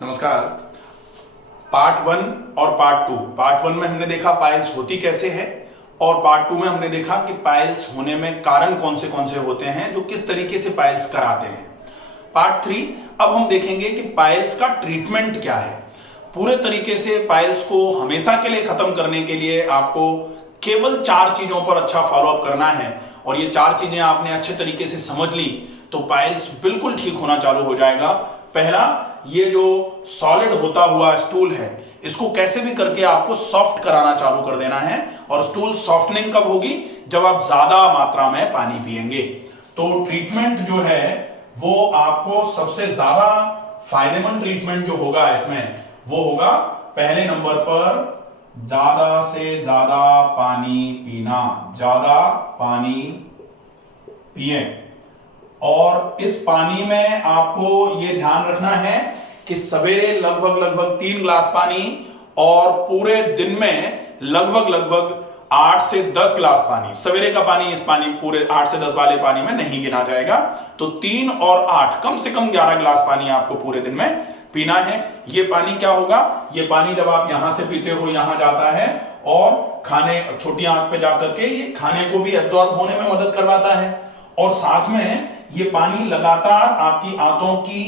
नमस्कार। Part one और part two. Part one में हमने देखा पाइल्स होती कैसे है और पार्ट टू में हमने देखा कि पाइल्स होने में कारण कौन से होते हैं जो किस तरीके से पाइल्स कराते हैं। पार्ट थ्री अब हम देखेंगे कि पाइल्स का ट्रीटमेंट क्या है। पूरे तरीके से पाइल्स को हमेशा के लिए खत्म करने के लिए आपको केवल 4 चीजों पर अच्छा फॉलोअप करना है और ये 4 चीजें आपने अच्छे तरीके से समझ ली तो पाइल्स बिल्कुल ठीक होना चालू हो जाएगा। पहला, ये जो सॉलिड होता हुआ स्टूल है इसको कैसे भी करके आपको सॉफ्ट कराना चालू कर देना है। और स्टूल सॉफ्टनिंग कब होगी? जब आप ज्यादा मात्रा में पानी पिएंगे। तो ट्रीटमेंट जो है वो आपको सबसे ज्यादा फायदेमंद ट्रीटमेंट जो होगा इसमें वो होगा पहले नंबर पर ज्यादा से ज्यादा पानी पीना। ज्यादा पानी पिए और इस पानी में आपको ये ध्यान रखना है कि सवेरे लगभग 3 गिलास पानी और पूरे दिन में लगभग 8 से 10 गिलास पानी। सवेरे का पानी इस पानी पूरे 8 से 10 वाले पानी में नहीं गिना जाएगा। तो 3 और 8 कम से कम 11 गिलास पानी आपको पूरे दिन में पीना है। ये पानी क्या होगा? ये पानी जब आप यहां से पीते हो यहां जाता है और खाने छोटी आंत पे जाकर के ये खाने को भी एब्जॉर्ब होने में मदद करवाता है और साथ में ये पानी लगातार आपकी आंतों की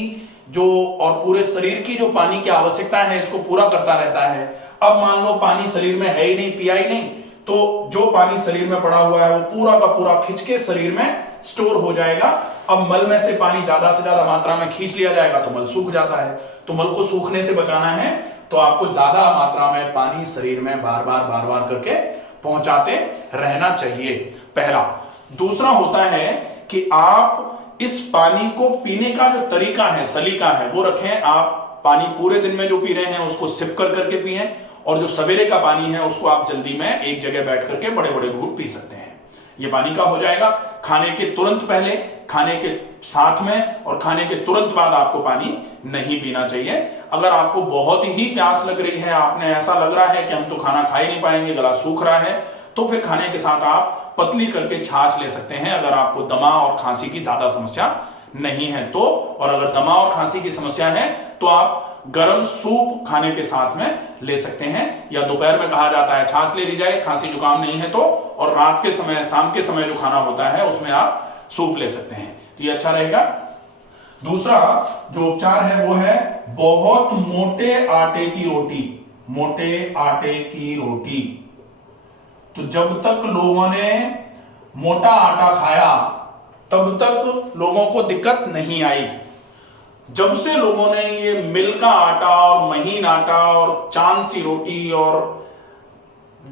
जो और पूरे शरीर की जो पानी की आवश्यकता है इसको पूरा करता रहता है। अब मान लो पानी शरीर में है ही नहीं, पिया ही नहीं, तो जो पानी शरीर में पड़ा हुआ है वो पूरा का पूरा खिंच के शरीर में स्टोर हो जाएगा। अब मल में से पानी ज्यादा से ज्यादा मात्रा में खींच लिया जाएगा तो मल सूख जाता है। तो मल को सूखने से बचाना है तो आपको ज्यादा मात्रा में पानी शरीर में बार बार करके पहुंचाते रहना चाहिए, पहला। दूसरा होता है कि आप इस पानी को पीने का जो तरीका है, सलीका है, वो रखें। आप पानी पूरे दिन में जो पी रहे हैं उसको सिप कर करके पिएं और जो सवेरे का पानी है उसको आप जल्दी में एक जगह बैठ करके बड़े घूंट पी सकते हैं। ये पानी का हो जाएगा खाने के तुरंत पहले, खाने के साथ में और खाने के तुरंत बाद आपको पानी नहीं पीना चाहिए। अगर आपको बहुत ही प्यास लग रही है, आपने ऐसा लग रहा है कि हम तो खाना खा ही नहीं पाएंगे, गला सूख रहा है, तो फिर खाने के साथ आप पतली करके छाछ ले सकते हैं अगर आपको दमा और खांसी की ज्यादा समस्या नहीं है तो। और अगर दमा और खांसी की समस्या है तो आप गर्म सूप खाने के साथ में ले सकते हैं या दोपहर में कहा जाता है छाछ ले ली जाए, खांसी जुकाम नहीं है तो। और रात के समय, शाम के समय जो खाना होता है उसमें आप सूप ले सकते हैं, तो ये अच्छा रहेगा। दूसरा जो उपचार है वो है बहुत मोटे आटे की रोटी। मोटे आटे की रोटी। तो जब तक लोगों ने मोटा आटा खाया तब तक लोगों को दिक्कत नहीं आई। जब से लोगों ने ये मिल का आटा और महीन आटा और चांद सी रोटी और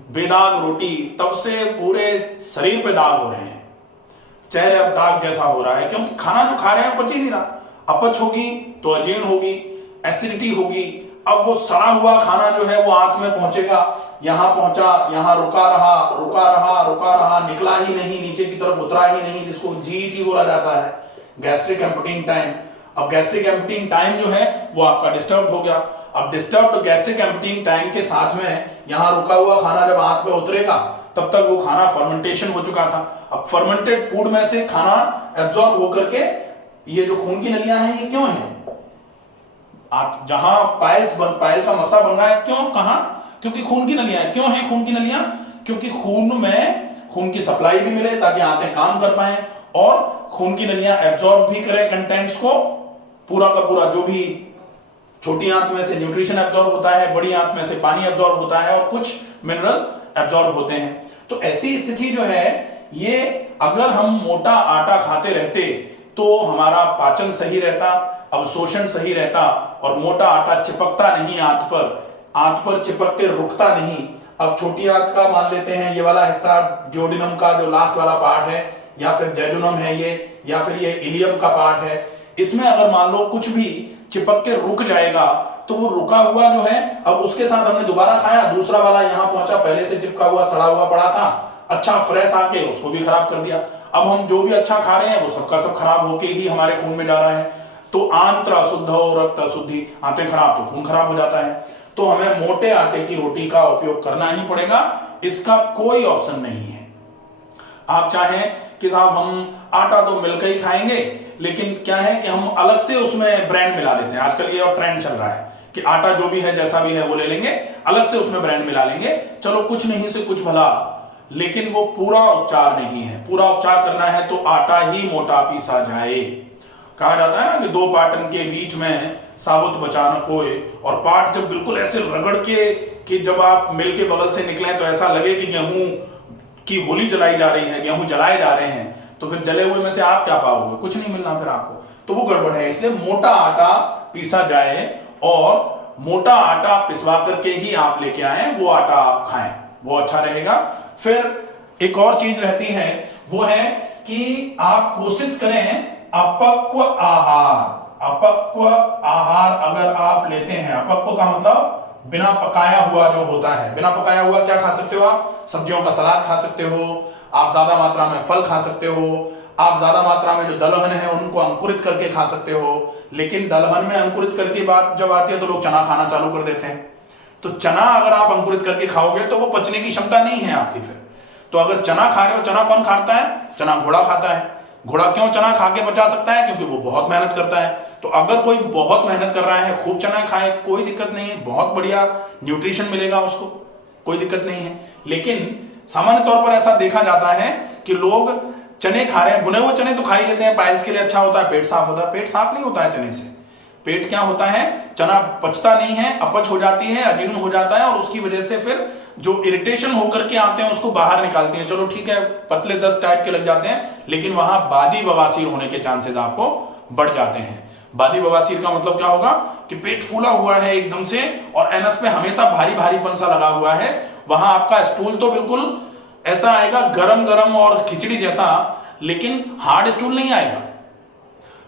बेदाग रोटी, तब से पूरे शरीर पे दाग हो रहे हैं। चेहरे अब दाग जैसा हो रहा है क्योंकि खाना जो खा रहे हैं पच ही नहीं रहा। अपच होगी तो अजीर्ण होगी, एसिडिटी होगी। अब वो सड़ा हुआ खाना जो है वो आंत में पहुंचेगा, यहां पहुंचा, यहां रुका रहा, निकला ही नहीं, नीचे की तरफ उतरा ही नहीं, जिसको जीईटी बोला जाता है, गैस्ट्रिक एम्पटिंग टाइम। अब गैस्ट्रिक एम्पटिंग टाइम जो है वो आपका डिस्टर्ब हो गया। अब डिस्टर्ब गैस्ट्रिक एम्पटिंग टाइम के साथ में यहां रुका हुआ खाना जब आंत में उतरेगा तब तक वो खाना फर्मेंटेशन हो चुका था। अब फर्मेंटेड फूड में से खाना एब्जॉर्ब होकर के ये जो खून की नलियां हैं ये क्यों है? जहां पाइल का मसा बन रहा है, क्यों, कहां? क्योंकि खून की नलियां। क्यों है खून की नलियां? क्योंकि खून में खून की सप्लाई भी मिले ताकि आंतें काम कर पाए और खून की नलियां एब्जॉर्ब भी करें कंटेंट्स को, पूरा का पूरा जो भी छोटी आंत में से न्यूट्रिशन एब्जॉर्ब होता है, बड़ी आंत में से पानी एब्जॉर्ब होता है और कुछ मिनरल एब्जॉर्ब होते हैं। तो ऐसी स्थिति जो है ये, अगर हम मोटा आटा खाते रहते तो हमारा पाचन सही रहता, अवशोषण सही रहता और मोटा आटा चिपकता नहीं आंत पर चिपक के रुकता नहीं। अब छोटी आंत का मान लेते हैं ये वाला हिस्सा, ड्यूोडेनम का जो लास्ट वाला पार्ट है, या फिर जेजुनम है ये, या फिर ये इलियम का पार्ट है, इसमें अगर मान लो कुछ भी चिपक के रुक जाएगा तो वो रुका हुआ जो है, अब उसके साथ हमने दोबारा खाया, दूसरा वाला यहां पहुंचा, पहले से चिपका हुआ सड़ा हुआ पड़ा था, अच्छा फ्रेश आके उसको भी खराब कर दिया। अब हम जो भी अच्छा खा रहे हैं वो सबका सब खराब होके ही हमारे खून में जा रहा है। तो आंत्र अशुद्ध हो, रक्त अशुद्धि, आंतें खराब तो खून खराब हो जाता है। तो हमें मोटे आटे की रोटी का उपयोग करना ही पड़ेगा, इसका कोई ऑप्शन नहीं है। आप चाहें कि साहब हम आटा तो मिलकर ही खाएंगे, लेकिन क्या है कि हम अलग से उसमें ब्रांड मिला लेते हैं। आजकल ये और ट्रेंड चल रहा है कि आटा जो भी है जैसा भी है वो ले लेंगे, अलग से उसमें ब्रांड मिला लेंगे, चलो कुछ नहीं से कुछ भला। लेकिन वो पूरा उपचार नहीं है। पूरा उपचार करना है तो आटा ही मोटा पीसा जाए। कहा जाता है ना कि दो पाटन के बीच में साबुत बचा न कोई, और पाट जब बिल्कुल ऐसे रगड़ के कि जब आप मिल के बगल से निकले तो ऐसा लगे कि गेहूं की होली जलाई जा रही है, गेहूं जलाए जा रहे हैं, तो फिर जले हुए में से आप क्या पाओगे? कुछ नहीं मिलना फिर आपको, तो वो गड़बड़ है। इसलिए मोटा आटा पीसा जाए और मोटा आटा पिसवा करके ही आप लेके आए, वो आटा आप खाएं, वो अच्छा रहेगा। फिर एक और चीज रहती है, वो है कि आप कोशिश करें अपक्व आहार। अपक्व आहार अगर आप लेते हैं, अपक्व का मतलब बिना पकाया हुआ जो होता है। बिना पकाया हुआ क्या खा सकते हो आप? सब्जियों का सलाद खा सकते हो, आप ज्यादा मात्रा में फल खा सकते हो, आप ज्यादा मात्रा में जो दलहन है उनको अंकुरित करके खा सकते हो। लेकिन दलहन में अंकुरित करके बात जब आती है तो लोग चना खाना चालू कर देते हैं। तो चना अगर आप अंकुरित करके खाओगे तो वो पचने की क्षमता नहीं है आपकी फिर। तो अगर चना खा रहे हो, चना कौन खाता है? चना घोड़ा खाता है। घोड़ा क्यों चना खा के बचा सकता है? क्योंकि वो बहुत मेहनत करता है। तो अगर कोई बहुत मेहनत कर रहा है, खूब चना खाए, कोई दिक्कत नहीं है, बहुत बढ़िया न्यूट्रिशन मिलेगा उसको, कोई दिक्कत नहीं है। लेकिन सामान्य तौर पर ऐसा देखा जाता है कि लोग चने खा रहे हैं, बुने हुए चने तो खा ही लेते हैं, पाइल्स के लिए अच्छा होता है, पेट साफ होता है। पेट साफ नहीं होता है चने से। पेट क्या होता है? चना पचता नहीं है, अपच हो जाती है, अजीर्ण हो जाता है, और उसकी वजह से फिर जो इरिटेशन होकर के आते हैं उसको बाहर निकालती हैं। चलो ठीक है, पतले दस्त टाइप के लग जाते हैं, लेकिन वहां बादी बवासीर होने के चांसेस आपको बढ़ जाते हैं। बादी बवासीर का मतलब क्या होगा कि पेट फूला हुआ है एकदम से और एनस पे हमेशा भारी भारीपन सा लगा हुआ है। वहां आपका स्टूल तो बिल्कुल ऐसा आएगा गरम गरम और खिचड़ी जैसा, लेकिन हार्ड स्टूल नहीं आएगा।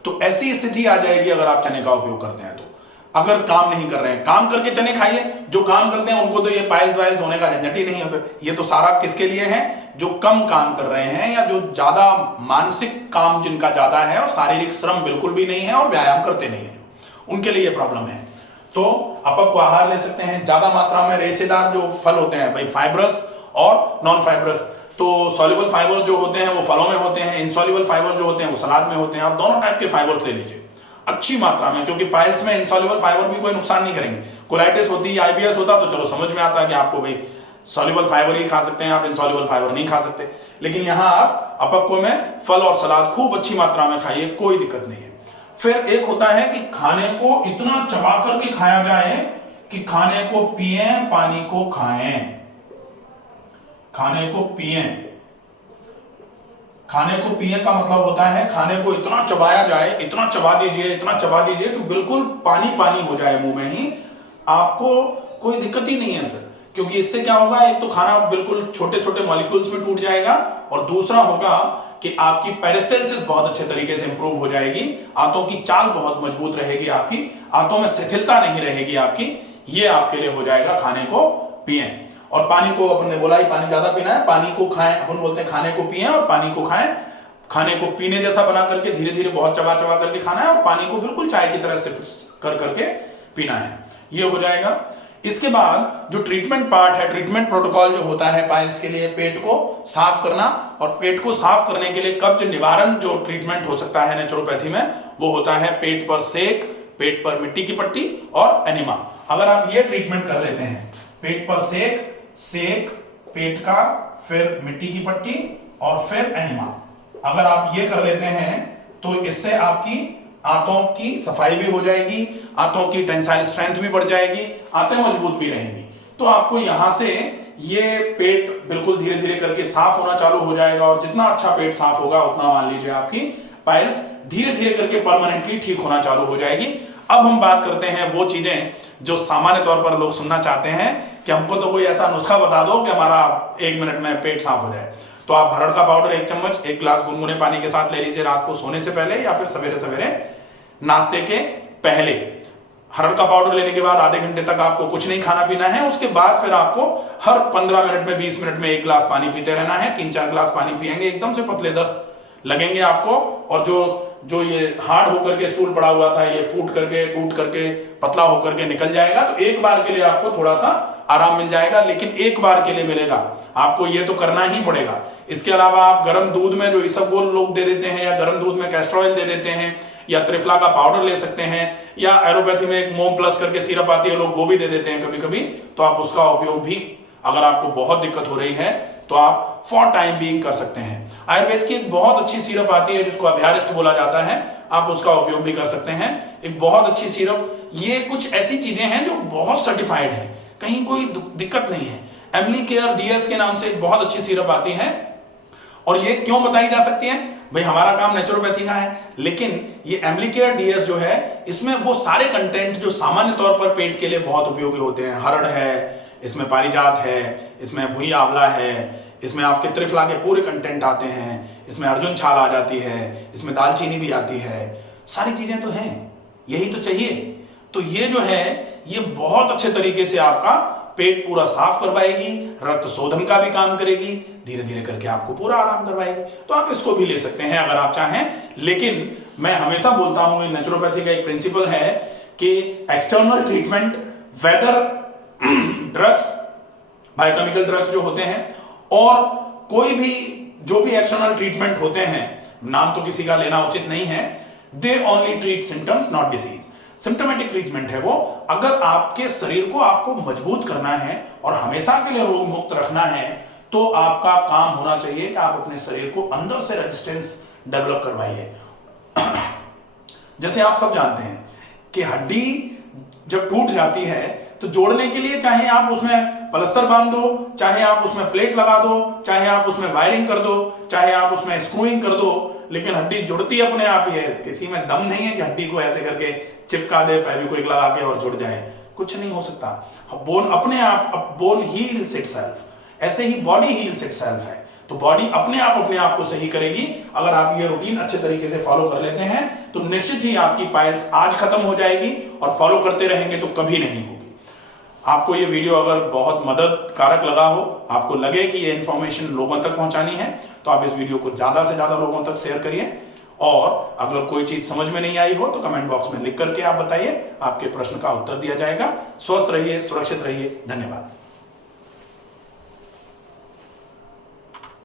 तो ऐसी स्थिति आ जाएगी अगर आप चने का उपयोग करते हैं तो। अगर काम नहीं कर रहे हैं, काम करके चने खाइए। जो काम करते हैं उनको तो ये पाइल्स वाइल्स होने का झंझट ही नहीं है। फिर ये तो सारा किसके लिए है? जो कम काम कर रहे हैं या जो ज्यादा मानसिक काम जिनका ज्यादा है और शारीरिक श्रम बिल्कुल भी नहीं है और व्यायाम करते नहीं है, उनके लिए ये प्रॉब्लम है। तो अपक्व आहार ले सकते हैं। ज्यादा मात्रा में रेशेदार जो फल होते हैं भाई, फाइब्रस और नॉन फाइब्रस। तो सॉल्युबल फाइबर्स जो होते हैं वो फलों में होते हैं, इनसॉल्युबल फाइबर्स जो होते हैं वो सलाद में होते हैं। आप दोनों टाइप के फाइबर्स ले लीजिए अच्छी मात्रा में, क्योंकि पाइल्स में इनसॉल्युबल फाइबर भी कोई नुकसान नहीं करेंगे। कोलाइटिस होती, आईबीएस होता तो चलो समझ में आता है कि आपको भाई सॉल्युबल फाइबर ही खा सकते हैं, आप इनसॉल्युबल फाइबर नहीं खा सकते। लेकिन यहां आप अपक्व में फल और सलाद खूब अच्छी मात्रा में खाइए, कोई दिक्कत नहीं है। फिर एक होता है कि खाने को इतना चबा करके खाया जाए कि खाने को पिए, पानी को खाएं। खाने को पिए, खाने को पिए का मतलब होता है खाने को इतना चबाया जाए, इतना चबा दीजिए, इतना चबा दीजिए कि बिल्कुल पानी पानी हो जाए मुंह में ही, आपको कोई दिक्कत ही नहीं है फिर। क्योंकि इससे क्या होगा, एक तो खाना बिल्कुल छोटे छोटे मॉलिक्यूल्स में टूट जाएगा, और दूसरा होगा कि आपकी पेरिस्टाल्सिस बहुत अच्छे तरीके से इंप्रूव हो जाएगी, आंतों की चाल बहुत मजबूत रहेगी, आपकी आंतों में शिथिलता नहीं रहेगी आपकी। ये आपके लिए हो जाएगा खाने को पिए। और पानी को, अपन ने बोला ही पानी ज्यादा पीना है, पानी को खाएं। अपन बोलते हैं खाने को पिए और पानी को खाएं। खाने को पीने जैसा बना करके धीरे धीरे बहुत चबा चबा करके खाना है, और पानी को बिल्कुल चाय की तरह से कर करके पीना है। ये हो जाएगा। इसके बाद जो ट्रीटमेंट पार्ट है, ट्रीटमेंट प्रोटोकॉल जो होता है पाइल्स के लिए, पेट को साफ करना। और पेट को साफ करने के लिए कब्ज निवारण जो ट्रीटमेंट हो सकता है नेचुरोपैथी में, वो होता है पेट पर सेक, पेट पर मिट्टी की पट्टी और एनिमा। अगर आप ये ट्रीटमेंट कर लेते हैं, पेट पर सेक, पेट का, फिर मिट्टी की पट्टी और फिर एनिमा, अगर आप ये कर लेते हैं तो इससे आपकी आंतों की सफाई भी हो जाएगी, आंतों की टेंसाइल स्ट्रेंथ भी बढ़ जाएगी, आंतें मजबूत भी रहेंगी। तो आपको यहां से ये पेट बिल्कुल धीरे धीरे करके साफ होना चालू हो जाएगा, और जितना अच्छा पेट साफ होगा उतना मान लीजिए आपकी पाइल्स धीरे धीरे करके परमानेंटली ठीक होना चालू हो जाएगी। अब हम बात करते हैं वो चीजें जो सामान्य तौर पर लोग सुनना चाहते हैं कि हमको तो कोई ऐसा नुस्खा बता दो कि हमारा 1 मिनट में पेट साफ हो जाए। तो आप हरड़ का पाउडर 1 चम्मच 1 गिलास गुनगुने पानी के साथ ले लीजिए रात को सोने से पहले, या फिर सवेरे सवेरे नाश्ते के पहले। हरड़ का पाउडर लेने के बाद आधे घंटे तक आपको कुछ नहीं खाना पीना है। उसके बाद फिर आपको हर 15 मिनट में 20 मिनट में 1 गिलास पानी पीते रहना है। 3-4 गिलास पानी पिएंगे, एकदम से पतले दस्त लगेंगे आपको, और जो जो ये हार्ड होकर के स्टूल पड़ा हुआ था ये फूट करके टूट करके पतला होकर के निकल जाएगा। तो एक बार के लिए आपको थोड़ा सा आराम मिल जाएगा, लेकिन एक बार के लिए मिलेगा, आपको ये तो करना ही पड़ेगा। इसके अलावा आप गर्म दूध में जो इसबगोल लोग दे देते हैं, या गर्म दूध में कैस्टर ऑयल दे देते हैं, या त्रिफला का पाउडर ले सकते हैं, या एलोपैथी में एक मोम प्लस करके सिरप आती है, लोग वो भी दे देते हैं कभी कभी। तो आप उसका उपयोग भी, अगर आपको बहुत दिक्कत हो रही है तो आप फॉर टाइम बीइंग कर सकते हैं। आयुर्वेद की एक बहुत अच्छी सिरप आती है जिसको अभ्यारिष्ट बोला जाता है, आप उसका उपयोग भी कर सकते हैं। एक बहुत अच्छी सिरप, ये कुछ ऐसी चीजें हैं जो बहुत सर्टिफाइड है, कहीं कोई दिक्कत नहीं है। एमली केयर डीएस के नाम से एक बहुत अच्छी सिरप आती है, और ये क्यों बताई जा सकती है? भाई हमारा काम नेचुरोपैथी का है, लेकिन ये एमली केयर डीएस जो है, इसमें वो सारे कंटेंट जो सामान्य तौर पर पेट के लिए बहुत उपयोगी होते हैं, हरड़ है, इसमें पारिजात है, इसमें भुई आंवला है, इसमें आपके त्रिफला के पूरे कंटेंट आते हैं, इसमें अर्जुन छाल आ जाती है, इसमें दालचीनी भी आती है, सारी चीजें तो हैं, यही तो चाहिए। तो ये जो है ये बहुत अच्छे तरीके से आपका पेट पूरा साफ करवाएगी, रक्त शोधन का भी काम करेगी, धीरे धीरे करके आपको पूरा आराम करवाएगी। तो आप इसको भी ले सकते हैं अगर आप चाहें। लेकिन मैं हमेशा बोलता हूं, नेचुरोपैथी का एक प्रिंसिपल है कि external treatment, whether drugs, biochemical drugs जो होते हैं, और कोई भी जो भी एक्सटर्नल ट्रीटमेंट होते हैं, नाम तो किसी का लेना उचित नहीं है, they only treat symptoms not disease. Symptomatic treatment है वो। अगर आपके शरीर को आपको मजबूत करना है और हमेशा के लिए रोग मुक्त रखना है, तो आपका काम होना चाहिए कि आप अपने शरीर को अंदर से रेजिस्टेंस डेवलप करवाइए। जैसे आप सब जानते हैं कि हड्डी जब टूट जाती है तो जोड़ने के लिए चाहे आप उसमें प्लास्टर बांध दो, चाहे आप उसमें प्लेट लगा दो, चाहे आप उसमें वायरिंग कर दो, चाहे आप उसमें स्क्रूइंग कर दो, लेकिन हड्डी जुड़ती अपने आप ही है। किसी में दम नहीं है कि हड्डी को ऐसे करके चिपका दे फेविक्विक लगा के और जुड़ जाए, कुछ नहीं हो सकता। बोन अपने आप, बोन हील्स इटसेल्फ। ऐसे ही बॉडी हील्स इटसेल्फ है, तो बॉडी अपने आप को सही करेगी। अगर आप ये रूटीन अच्छे तरीके से फॉलो कर लेते हैं तो निश्चित ही आपकी पाइल्स आज खत्म हो जाएगी, और फॉलो करते रहेंगे तो कभी नहीं होगी। आपको ये वीडियो अगर बहुत मददकारक लगा हो, आपको लगे कि ये इंफॉर्मेशन लोगों तक पहुंचानी है, तो आप इस वीडियो को ज्यादा से ज्यादा लोगों तक शेयर करिए। और अगर कोई चीज समझ में नहीं आई हो तो कमेंट बॉक्स में लिख करके आप बताइए, आपके प्रश्न का उत्तर दिया जाएगा। स्वस्थ रहिए, सुरक्षित रहिए, धन्यवाद।